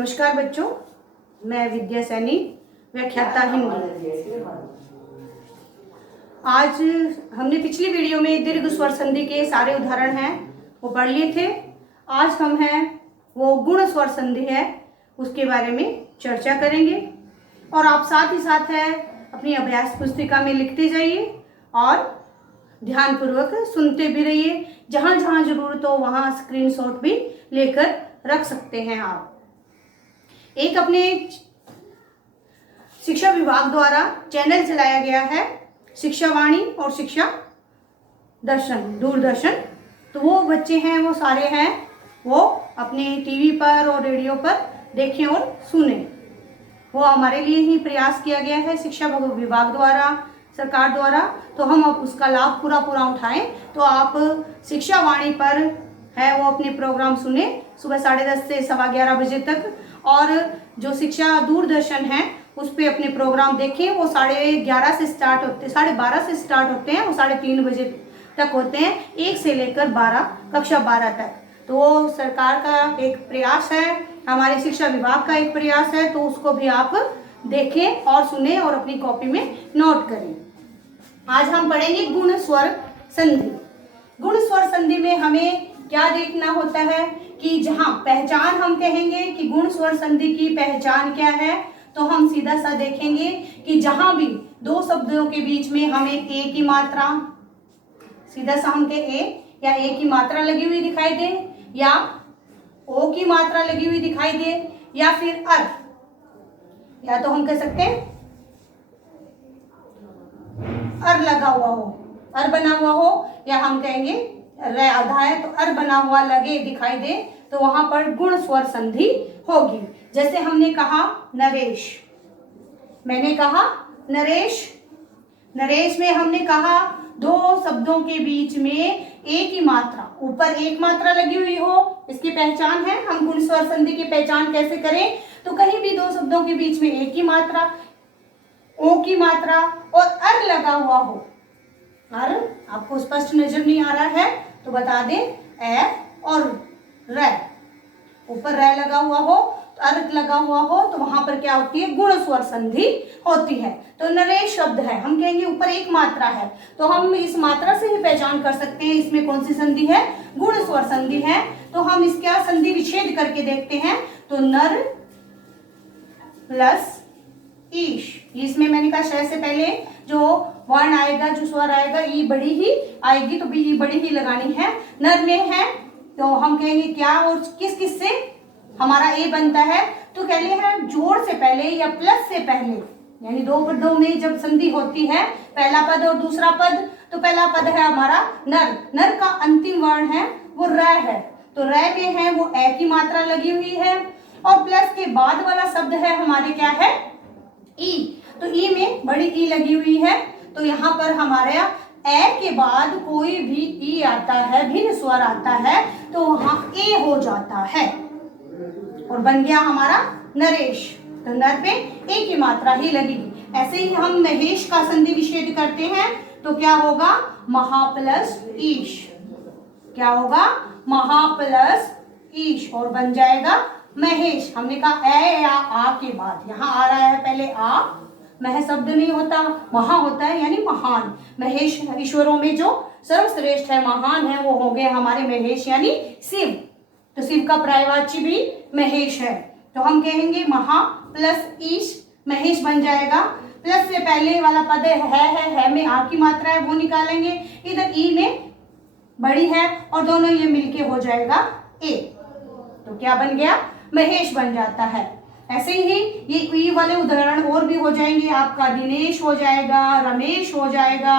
नमस्कार बच्चों, मैं विद्या सैनी, व्याख्याता हिंदी। आज हमने पिछली वीडियो में दीर्घ स्वर संधि के सारे उदाहरण हैं वो पढ़ लिए थे। आज हम हैं वो गुण स्वर संधि है उसके बारे में चर्चा करेंगे और आप साथ ही साथ है अपनी अभ्यास पुस्तिका में लिखते जाइए और ध्यानपूर्वक सुनते भी रहिए। जहाँ जहाँ जरूरत हो वहाँ स्क्रीनशॉट भी लेकर रख सकते हैं आप। एक अपने शिक्षा विभाग द्वारा चैनल चलाया गया है शिक्षा वाणी और शिक्षा दर्शन दूरदर्शन। तो वो बच्चे हैं वो सारे हैं वो अपने टीवी पर और रेडियो पर देखें और सुने। वो हमारे लिए ही प्रयास किया गया है शिक्षा विभाग द्वारा, सरकार द्वारा। तो हम अब उसका लाभ पूरा उठाएं। तो आप शिक्षा वाणी पर है वो अपने प्रोग्राम सुने सुबह 10:30 से 11:15 बजे तक, और जो शिक्षा दूरदर्शन है उस पे अपने प्रोग्राम देखें। वो 11:30 से स्टार्ट होते 12:30 से स्टार्ट होते हैं, वो 3:30 बजे तक होते हैं, 1 से लेकर 12 कक्षा 12 तक। तो वो सरकार का एक प्रयास है, हमारे शिक्षा विभाग का एक प्रयास है। तो उसको भी आप देखें और सुने और अपनी कॉपी में नोट करें। आज हम पढ़ेंगे गुण स्वर संधि। गुण स्वर संधि में हमें क्या देखना होता है कि जहां पहचान हम कहेंगे कि गुण स्वर संधि की पहचान क्या है, तो हम सीधा सा देखेंगे कि जहां भी दो शब्दों के बीच में हमें ए की मात्रा, सीधा सा हम कहे ए या ए की मात्रा लगी हुई दिखाई दे, या ओ की मात्रा लगी हुई दिखाई दे, या फिर अर, या तो हम कह सकते हैं अर लगा हुआ हो, अर बना हुआ हो, या हम कहेंगे रे आधा है तो अर बना हुआ लगे दिखाई दे, तो वहां पर गुण स्वर संधि होगी। जैसे हमने कहा नरेश, मैंने कहा नरेश, नरेश में हमने कहा दो शब्दों के बीच में एक ही मात्रा, ऊपर एक मात्रा लगी हुई हो, इसकी पहचान है। हम गुण स्वर संधि की पहचान कैसे करें, तो कहीं भी दो शब्दों के बीच में एक ही मात्रा, ओ की मात्रा और अर लगा हुआ हो। अर आपको स्पष्ट नजर नहीं आ रहा है तो बता दें, ए और रे, ऊपर रे लगा हुआ हो तो अर लगा हुआ हो, तो वहां पर क्या होती है, गुण स्वर संधि होती है। तो नरेश शब्द है, हम कहेंगे ऊपर एक मात्रा है, तो हम इस मात्रा से ही पहचान कर सकते हैं इसमें कौन सी संधि है, गुण स्वर संधि है। तो हम इसका संधि विच्छेद करके देखते हैं। तो नर प्लस ईश, इसमें मैंने कहा शय से पहले जो वर्ण आएगा, जो स्वर आएगा, ई बड़ी ही आएगी, तो भी ई बड़ी ही लगानी है। नर में है तो हम कहेंगे क्या और किस किस से हमारा ए बनता है, तो कह लिए हैं जोड़ से पहले या प्लस से पहले, यानी दो पदों में जब संधि होती है, पहला पद और दूसरा पद, तो पहला पद है हमारा नर, नर का अंतिम वर्ण है वो र है, तो र में है वो ए की मात्रा लगी हुई है, और प्लस के बाद वाला शब्द है हमारे क्या है, ई, तो ई में बड़ी ई लगी हुई है। तो यहाँ पर हमारे ए के बाद कोई भी ई आता है, भिन्न स्वर आता है, तो वहां ए हो जाता है और बन गया हमारा नरेश। तो नर पे ए की मात्रा ही लगेगी। ऐसे ही हम महेश का संधि विच्छेद करते हैं, तो क्या होगा, महा प्लस ईश, क्या होगा, महा प्लस ईश, और बन जाएगा महेश। हमने कहा ए या आ के बाद, यहाँ आ रहा है पहले आ, मह शब्द नहीं होता, महा होता है यानी महान। महेश ईश्वरों में जो सर्वश्रेष्ठ है, महान है, वो हो गए हमारे महेश यानी शिव। तो शिव का पर्यायवाची भी महेश है, तो हम कहेंगे महा प्लस ईश, महेश बन जाएगा। प्लस से पहले वाला पद है में आ की मात्रा है वो निकालेंगे, इधर ई में बड़ी है और दोनों ये मिलके हो जाएगा ए, तो क्या बन गया, महेश बन जाता है। ऐसे ही ये ई वाले उदाहरण और भी हो जाएंगे आपका, दिनेश हो जाएगा, रमेश हो जाएगा,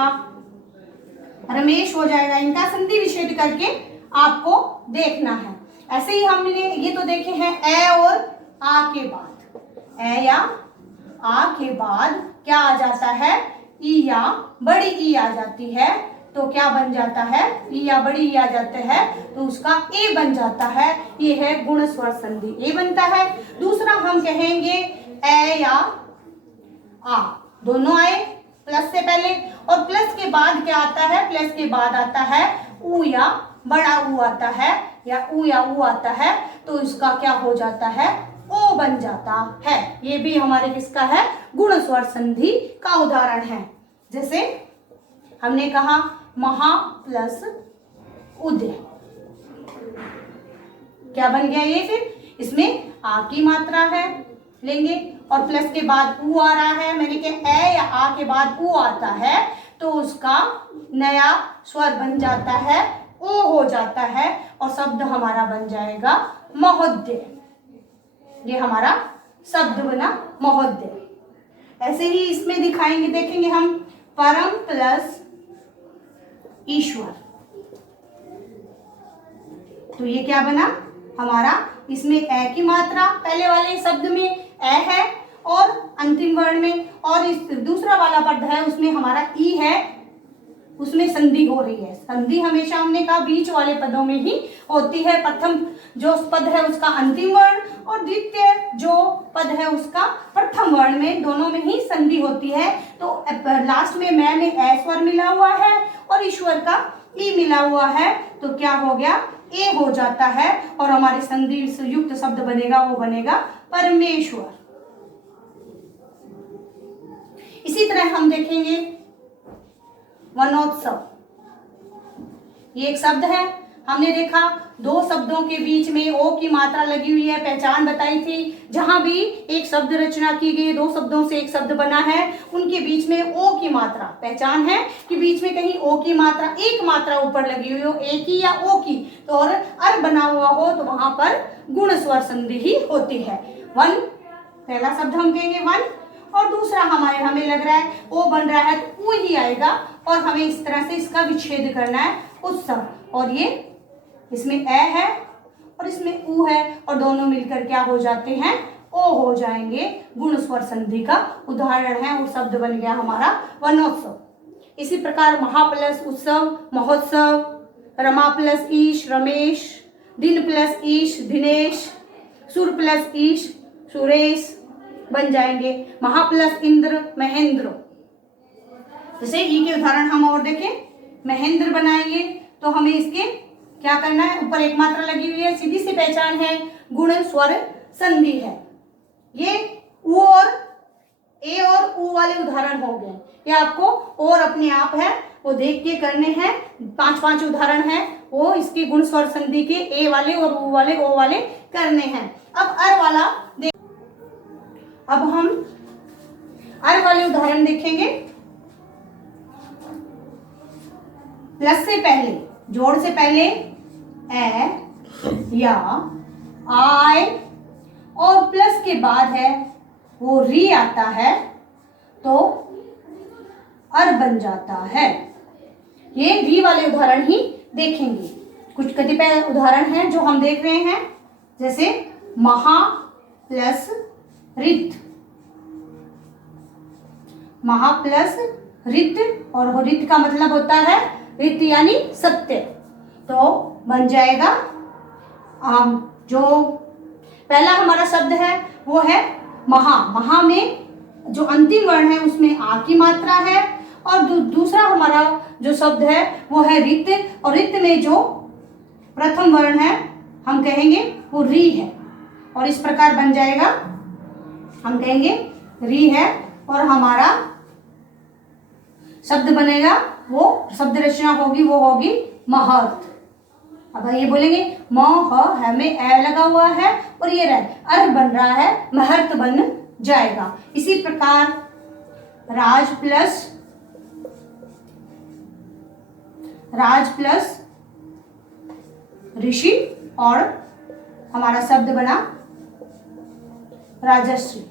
रमेश हो जाएगा। इनका संधि विच्छेद करके आपको देखना है। ऐसे ही हमने ये तो देखे हैं ए और आ के बाद, ए या आ के बाद क्या आ जाता है, ई या बड़ी ई आ जाती है, तो क्या बन जाता है, ई या बड़ी ई आ जाते हैं, तो उसका ए बन जाता है। ये है गुण स्वर संधि, ए बनता है। दूसरा हम कहेंगे ए या आ, दोनों आए प्लस से पहले, और प्लस के बाद क्या आता है, प्लस के बाद आता है ऊ या बड़ा ऊ आता है, या ऊ या ऊ आता है, तो इसका क्या हो जाता है, ओ बन जाता है। ये भी हमारे किसका है, गुण स्वर संधि का उदाहरण है। जैसे हमने कहा महा प्लस उदय, क्या बन गया ये, फिर इसमें आ की मात्रा है लेंगे और प्लस के बाद ऊ आ रहा है, मैंने कहा ए या आ के बाद ऊ आता है तो उसका नया स्वर बन जाता है, ओ हो जाता है और शब्द हमारा बन जाएगा महोदय। ये हमारा शब्द बना महोदय। ऐसे ही इसमें दिखाएंगे, देखेंगे हम परम प्लस ईश्वर, तो ये क्या बना हमारा, इसमें ए की मात्रा पहले वाले शब्द में ए है और अंतिम वर्ण में, और इस दूसरा वाला पद है उसमें हमारा ई है, उसमें संधि हो रही है। संधि हमेशा हमने कहा बीच वाले पदों में ही होती है। प्रथम जो पद है उसका अंतिम वर्ण और द्वितीय जो पद है उसका प्रथम वर्ण में, दोनों में ही संधि होती है। तो लास्ट में मैं में ए स्वर मिला हुआ है और ईश्वर का ई मिला हुआ है, तो क्या हो गया, ए हो जाता है और हमारे संधि युक्त शब्द बनेगा, वो बनेगा परमेश्वर। इसी तरह हम देखेंगे वनोत्सव, ये एक शब्द है। हमने देखा दो शब्दों के बीच में ओ की मात्रा लगी हुई है, पहचान बताई थी। जहां भी एक शब्द रचना की गई, दो शब्दों से एक शब्द बना है, उनके बीच में ओ की मात्रा पहचान है कि बीच में कहीं ओ की मात्रा, एक मात्रा ऊपर लगी हुई हो, ए की या ओ की, तो और अर बना हुआ हो तो वहां पर गुण स्वर संधि ही होती है। वन पहला शब्द हम कहेंगे वन, और दूसरा हमें लग रहा है ओ बन रहा है तो ऊ ही आएगा और हमें इस तरह से इसका विच्छेद करना है उत्सव, और ये इसमें ए है और इसमें ऊ है और दोनों मिलकर क्या हो जाते हैं, ओ हो जाएंगे। गुण स्वर संधि का उदाहरण है, वो शब्द बन गया हमारा वनोत्सव। इसी प्रकार महा प्लस उत्सव महोत्सव, रमा प्लस ईश रमेश, दिन प्लस ईश दिनेश, सुर प्लस ईश सुरेश बन जाएंगे। महा प्लस इंद्र महेंद्र। जैसे ई के उदाहरण हम और देखें, महेंद्र बनाएंगे तो हमें इसके क्या करना है, ऊपर एक मात्रा लगी हुई है, सीधी सी पहचान है, गुण स्वर संधि है। ये ऊ और ए और ऊ वाले उदाहरण हो गए। ये आपको और अपने आप है वो देख के करने हैं, 5 उदाहरण है वो इसके गुण स्वर संधि के, ए वाले और ऊ वाले ओ वाले करने हैं। अब अर वाला अब हम अर वाले उदाहरण देखेंगे। प्लस से पहले, जोड़ से पहले ए या आय और प्लस के बाद है वो री आता है तो अर बन जाता है। ये री वाले उदाहरण ही देखेंगे। कुछ कतिपय उदाहरण हैं जो हम देख रहे हैं, जैसे महा प्लस रित, महा प्लस रित, और रित का मतलब होता है रित यानी सत्य, तो बन जाएगा जो पहला हमारा शब्द है वो है महा। महा में जो अंतिम वर्ण है उसमें आ की मात्रा है, और दूसरा हमारा जो शब्द है वो है रित, और रित में जो प्रथम वर्ण है हम कहेंगे वो री है, और इस प्रकार बन जाएगा, हम कहेंगे री है और हमारा शब्द बनेगा, वो शब्द रचना होगी वो होगी महर्त। अब ये बोलेंगे म ह में ए लगा हुआ है और ये रह अर बन रहा है, महर्त बन जाएगा। इसी प्रकार राज प्लस ऋषि और हमारा शब्द बना राजश्री।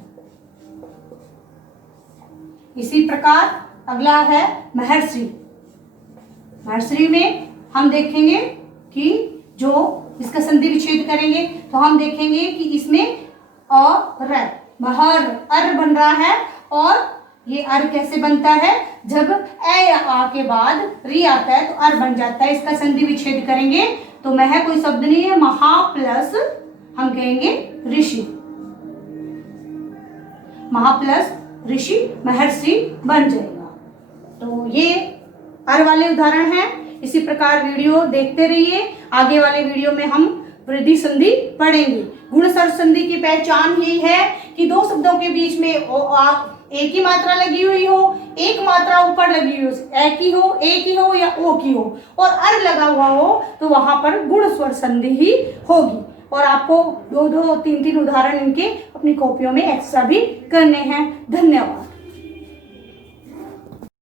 इसी प्रकार अगला है महर्षि। महर्षि में हम देखेंगे कि जो इसका संधि विच्छेद करेंगे तो हम देखेंगे कि इसमें अ र महर अर बन रहा है, और ये अर कैसे बनता है, जब ए या आ के बाद री आता है तो अर बन जाता है। इसका संधि विच्छेद करेंगे तो मह कोई शब्द नहीं है, महा प्लस हम कहेंगे ऋषि, महा प्लस ऋषि महर्षि बन जाएगा। तो ये अर वाले उदाहरण हैं। इसी प्रकार वीडियो देखते रहिए, आगे वाले वीडियो में हम वृद्धि संधि पढ़ेंगे। गुण स्वर संधि की पहचान यही है कि दो शब्दों के बीच में एक ही मात्रा लगी हुई हो, एक मात्रा ऊपर लगी हुई हो, एक ही हो या ओ की हो, और अर लगा हुआ हो तो वहां पर गुण स्वर संधि ही होगी। और आपको 2-2, 3-3 उदाहरण इनके अपनी कॉपियों में एक्स्ट्रा भी करने हैं। धन्यवाद।